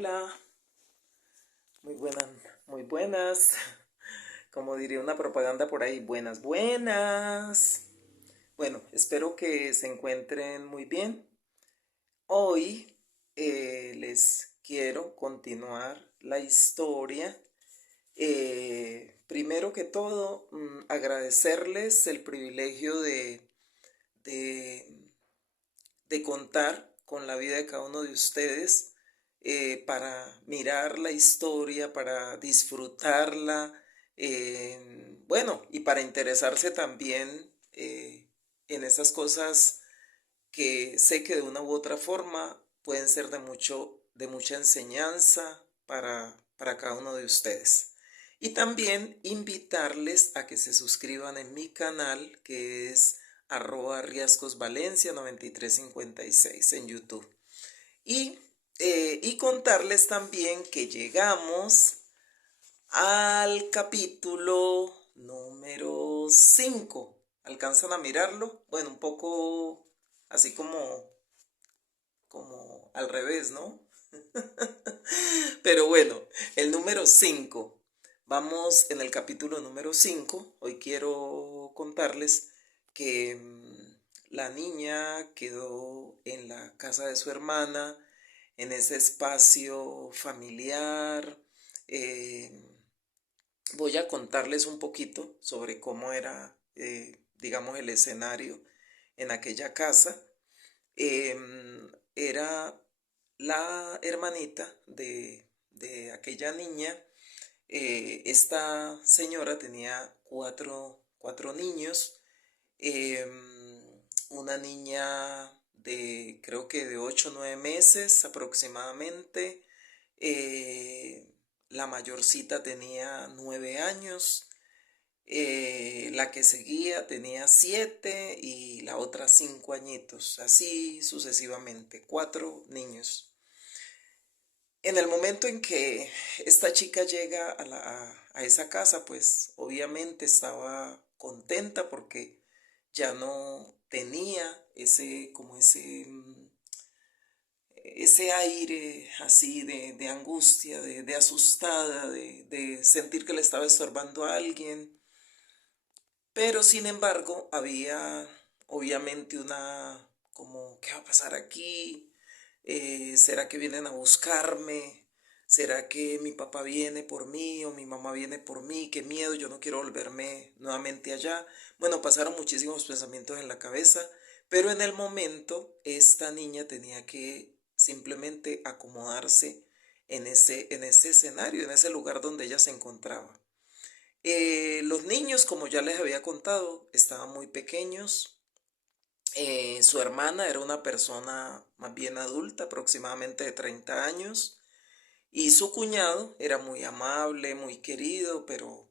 Hola, muy buenas, muy buenas. Como diría una propaganda por ahí, buenas, buenas. Bueno, espero que se encuentren muy bien. Hoy les quiero continuar la historia. Primero que todo, agradecerles el privilegio de de contar con la vida de cada uno de ustedes para mirar la historia, para disfrutarla, bueno, y para interesarse también en esas cosas que sé que de una u otra forma pueden ser de mucha enseñanza para cada uno de ustedes. Y también invitarles a que se suscriban en mi canal, que es @riascosvalencia 9356 en YouTube. Y, y contarles también que llegamos al capítulo número 5. ¿Alcanzan a mirarlo? Bueno, un poco así como al revés, ¿no? Pero bueno, el número 5. Vamos en el capítulo número 5. Hoy quiero contarles que la niña quedó en la casa de su hermana, en ese espacio familiar. eh, Voy a contarles un poquito sobre cómo era, digamos, el escenario en aquella casa. Era la hermanita de aquella niña. Esta señora tenía cuatro niños. Una niña de creo que de 8 o 9 meses aproximadamente. La mayorcita tenía 9 años. La que seguía tenía 7 y la otra 5 añitos, así sucesivamente, 4 niños. En el momento en que esta chica llega a esa casa, pues obviamente estaba contenta porque ya no tenía ese aire así de angustia, de asustada, de sentir que le estaba estorbando a alguien. Pero sin embargo, había obviamente como, ¿qué va a pasar aquí? ¿Será que vienen a buscarme? ¿Será que mi papá viene por mí o mi mamá viene por mí? Qué miedo, yo no quiero volverme nuevamente allá. Bueno, pasaron muchísimos pensamientos en la cabeza, pero en el momento esta niña tenía que simplemente acomodarse en ese escenario, en ese lugar donde ella se encontraba. Los niños, como ya les había contado, estaban muy pequeños. Su hermana era una persona más bien adulta, aproximadamente de 30 años, y su cuñado era muy amable, muy querido, pero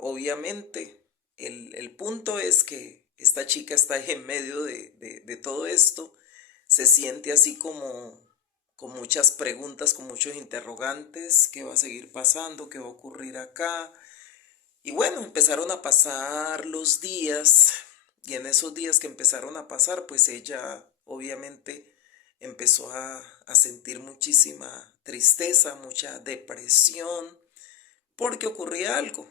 obviamente el punto es que esta chica está en medio de todo esto, se siente así como con muchas preguntas, con muchos interrogantes, ¿qué va a seguir pasando? ¿Qué va a ocurrir acá? Y bueno, empezaron a pasar los días y en esos días que empezaron a pasar, pues ella obviamente empezó a sentir muchísima tristeza, mucha depresión, porque ocurría algo.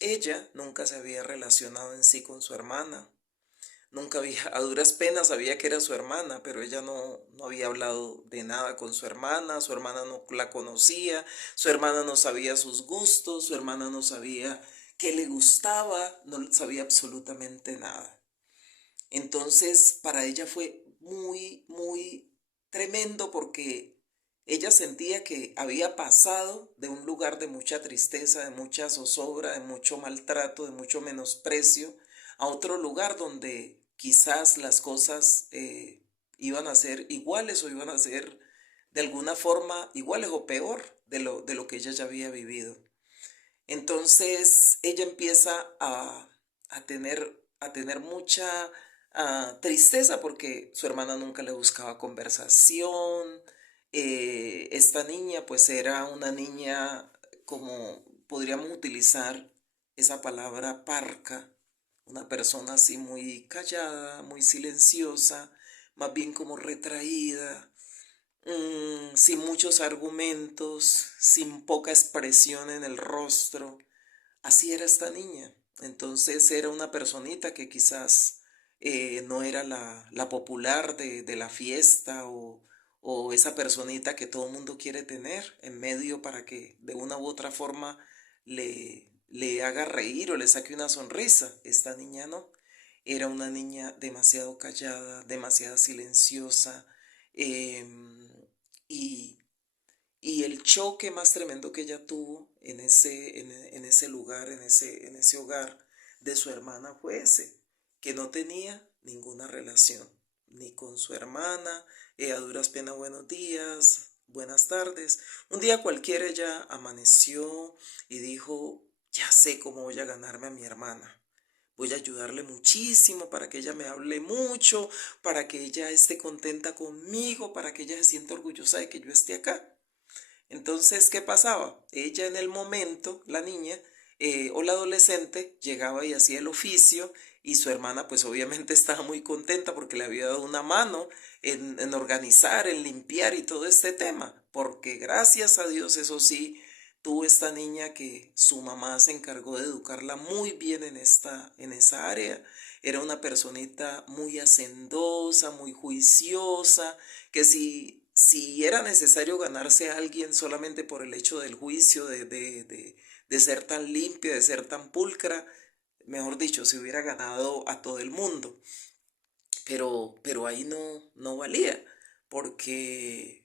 Ella nunca se había relacionado en sí con su hermana. Nunca había, a duras penas sabía que era su hermana, pero ella no había hablado de nada con su hermana no la conocía, su hermana no sabía sus gustos, su hermana no sabía qué le gustaba, no sabía absolutamente nada. Entonces, para ella fue muy, muy tremendo porque ella sentía que había pasado de un lugar de mucha tristeza, de mucha zozobra, de mucho maltrato, de mucho menosprecio, a otro lugar donde quizás las cosas iban a ser iguales o iban a ser de alguna forma iguales o peor de lo que ella ya había vivido. Entonces ella empieza a tener mucha tristeza porque su hermana nunca le buscaba conversación. Esta niña pues era una niña como podríamos utilizar esa palabra parca, una persona así muy callada, muy silenciosa, más bien como retraída. sin muchos argumentos, sin poca expresión en el rostro. Así era esta niña. Entonces era una personita que quizás no era la popular de la fiesta o esa personita que todo el mundo quiere tener en medio para que de una u otra forma le haga reír o le saque una sonrisa. Esta niña no. Era una niña demasiado callada, demasiado silenciosa. em, y y el choque más tremendo que ella tuvo en ese lugar, en ese hogar de su hermana fue ese, que no tenía ninguna relación, ni con su hermana, a duras penas buenos días, buenas tardes. Un día cualquiera ella amaneció y dijo, ya sé cómo voy a ganarme a mi hermana. Voy a ayudarle muchísimo para que ella me hable mucho, para que ella esté contenta conmigo, para que ella se sienta orgullosa de que yo esté acá. Entonces, ¿qué pasaba? Ella en el momento, la niña o la adolescente, llegaba y hacía el oficio y su hermana pues obviamente estaba muy contenta porque le había dado una mano en organizar, en limpiar y todo este tema, porque gracias a Dios, eso sí, tuvo esta niña que su mamá se encargó de educarla muy bien en esa área. Era una personita muy hacendosa, muy juiciosa, que si era necesario ganarse a alguien solamente por el hecho del juicio, de ser tan limpia, de ser tan pulcra, mejor dicho, se hubiera ganado a todo el mundo. Pero ahí no valía, porque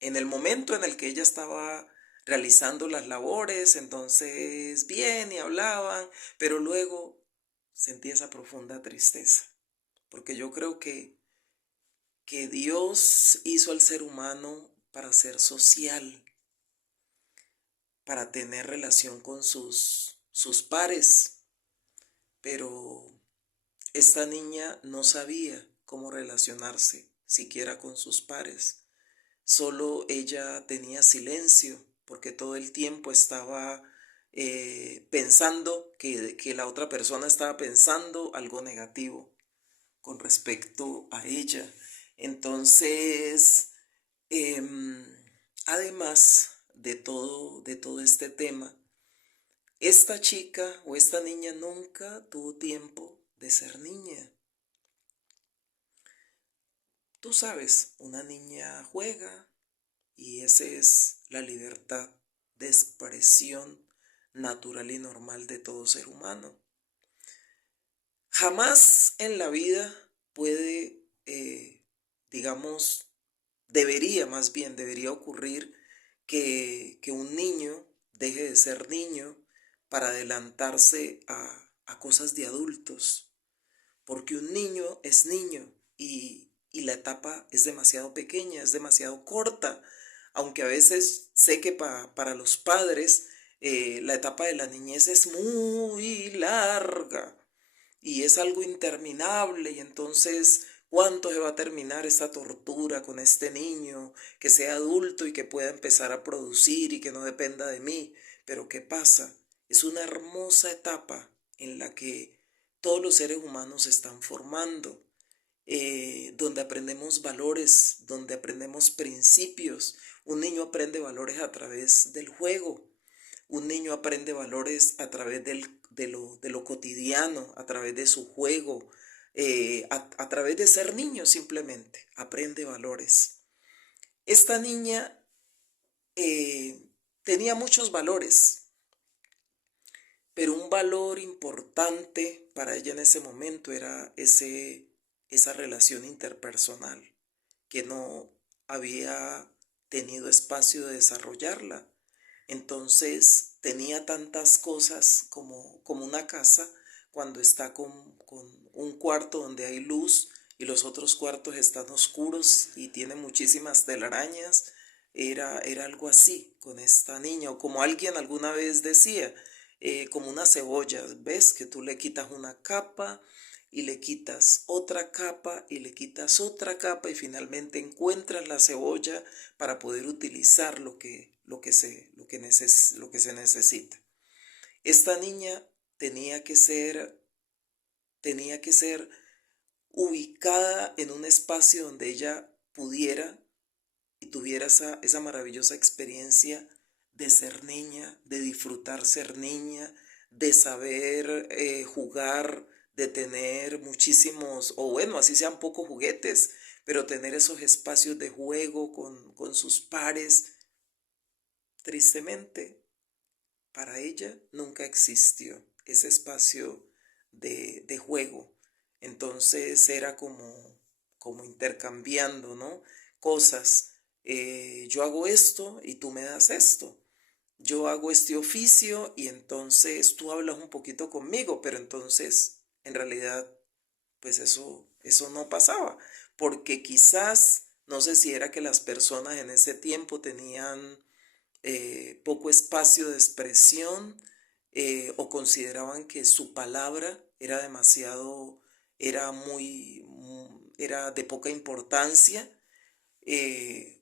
en el momento en el que ella estaba realizando las labores, entonces bien y hablaban, pero luego sentía esa profunda tristeza, porque yo creo que Dios hizo al ser humano para ser social, para tener relación con sus pares, pero esta niña no sabía cómo relacionarse siquiera con sus pares. Solo ella tenía silencio porque todo el tiempo estaba pensando que la otra persona estaba pensando algo negativo con respecto a ella. Entonces, em, además de todo este tema, esta chica o esta niña nunca tuvo tiempo de ser niña. Tú sabes, una niña juega y esa es la libertad de expresión natural y normal de todo ser humano. Jamás en la vida puede, digamos, debería ocurrir que un niño deje de ser niño para adelantarse a cosas de adultos, porque un niño es niño y la etapa es demasiado pequeña, es demasiado corta, aunque a veces sé que para los padres la etapa de la niñez es muy larga y es algo interminable y entonces ¿cuánto se va a terminar esta tortura con este niño que sea adulto y que pueda empezar a producir y que no dependa de mí? Pero ¿qué pasa? Es una hermosa etapa en la que todos los seres humanos se están formando, donde aprendemos valores, donde aprendemos principios. Un niño aprende valores a través del juego. Un niño aprende valores a través de lo cotidiano, a través de su juego, a través de ser niño simplemente. Aprende valores. Esta niña tenía muchos valores, pero un valor importante para ella en ese momento era esa relación interpersonal que no había tenido espacio de desarrollarla. Entonces tenía tantas cosas como una casa cuando está con un cuarto donde hay luz y los otros cuartos están oscuros y tiene muchísimas telarañas. Era algo así con esta niña, o como alguien alguna vez decía, como una cebolla, ¿ves? Que tú le quitas una capa y le quitas otra capa y le quitas otra capa y finalmente encuentras la cebolla para poder utilizar lo que se necesita. Esta niña tenía que ser, tenía que ser ubicada en un espacio donde ella pudiera y tuviera esa maravillosa experiencia de ser niña, de disfrutar ser niña, de saber jugar, de tener muchísimos, o bueno, así sean pocos juguetes, pero tener esos espacios de juego con sus pares. Tristemente, para ella nunca existió ese espacio de juego. Entonces era como intercambiando, ¿no? Cosas. Yo hago esto y tú me das esto. Yo hago este oficio y entonces tú hablas un poquito conmigo, pero entonces en realidad pues eso no pasaba, porque quizás, no sé si era que las personas en ese tiempo tenían poco espacio de expresión o consideraban que su palabra era demasiado, era de poca importancia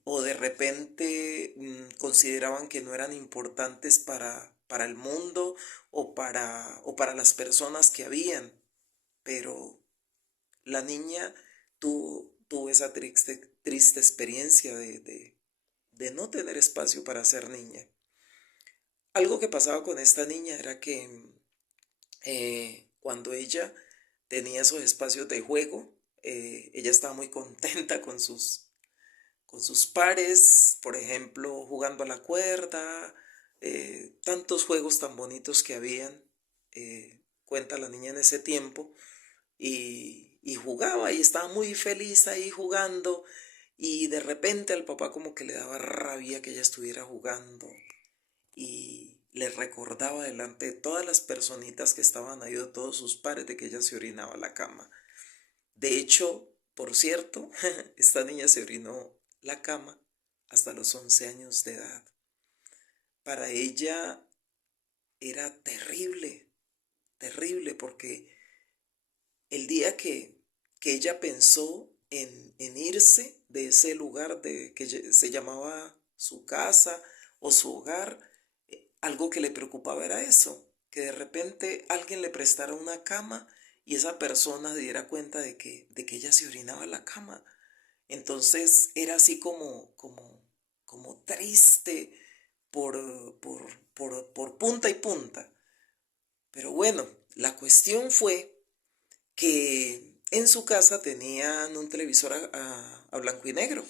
o de repente consideraban que no eran importantes para el mundo o para las personas que habían, pero la niña tuvo esa triste experiencia de no tener espacio para ser niña. Algo que pasaba con esta niña era que cuando ella tenía esos espacios de juego, ella estaba muy contenta con sus pares, por ejemplo, jugando a la cuerda, tantos juegos tan bonitos que habían, cuenta la niña en ese tiempo, y jugaba y estaba muy feliz ahí jugando, y de repente al papá como que le daba rabia que ella estuviera jugando y le recordaba delante de todas las personitas que estaban ahí, de todos sus pares, de que ella se orinaba en la cama. De hecho, por cierto, esta niña se orinó la cama hasta los 11 años de edad. Para ella era terrible, terrible, porque el día que ella pensó en irse de ese lugar que se llamaba su casa o su hogar, algo que le preocupaba era eso, que de repente alguien le prestara una cama y esa persona diera cuenta de que ella se orinaba en la cama. Entonces era así como triste por punta y punta. Pero bueno, la cuestión fue que en su casa tenían un televisor a blanco y negro.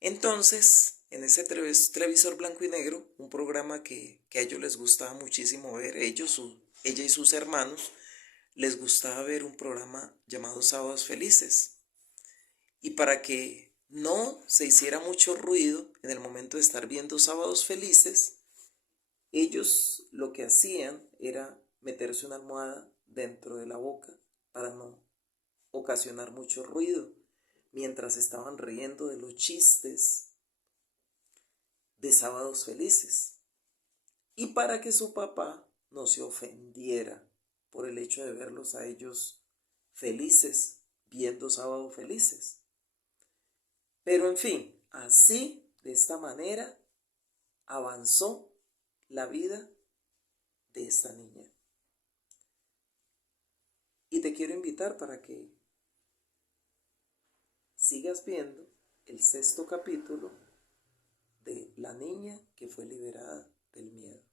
Entonces, en ese televisor blanco y negro, un programa que a ellos les gustaba muchísimo ver, ella y sus hermanos, les gustaba ver un programa llamado Sábados Felices. Y para que no se hiciera mucho ruido en el momento de estar viendo Sábados Felices, ellos lo que hacían era meterse una almohada dentro de la boca para no ocasionar mucho ruido mientras estaban riendo de los chistes de Sábados Felices y para que su papá no se ofendiera por el hecho de verlos a ellos felices viendo Sábados Felices. Pero en fin, así, de esta manera, avanzó la vida de esta niña. Y te quiero invitar para que sigas viendo el 6.º capítulo de La niña que fue liberada del miedo.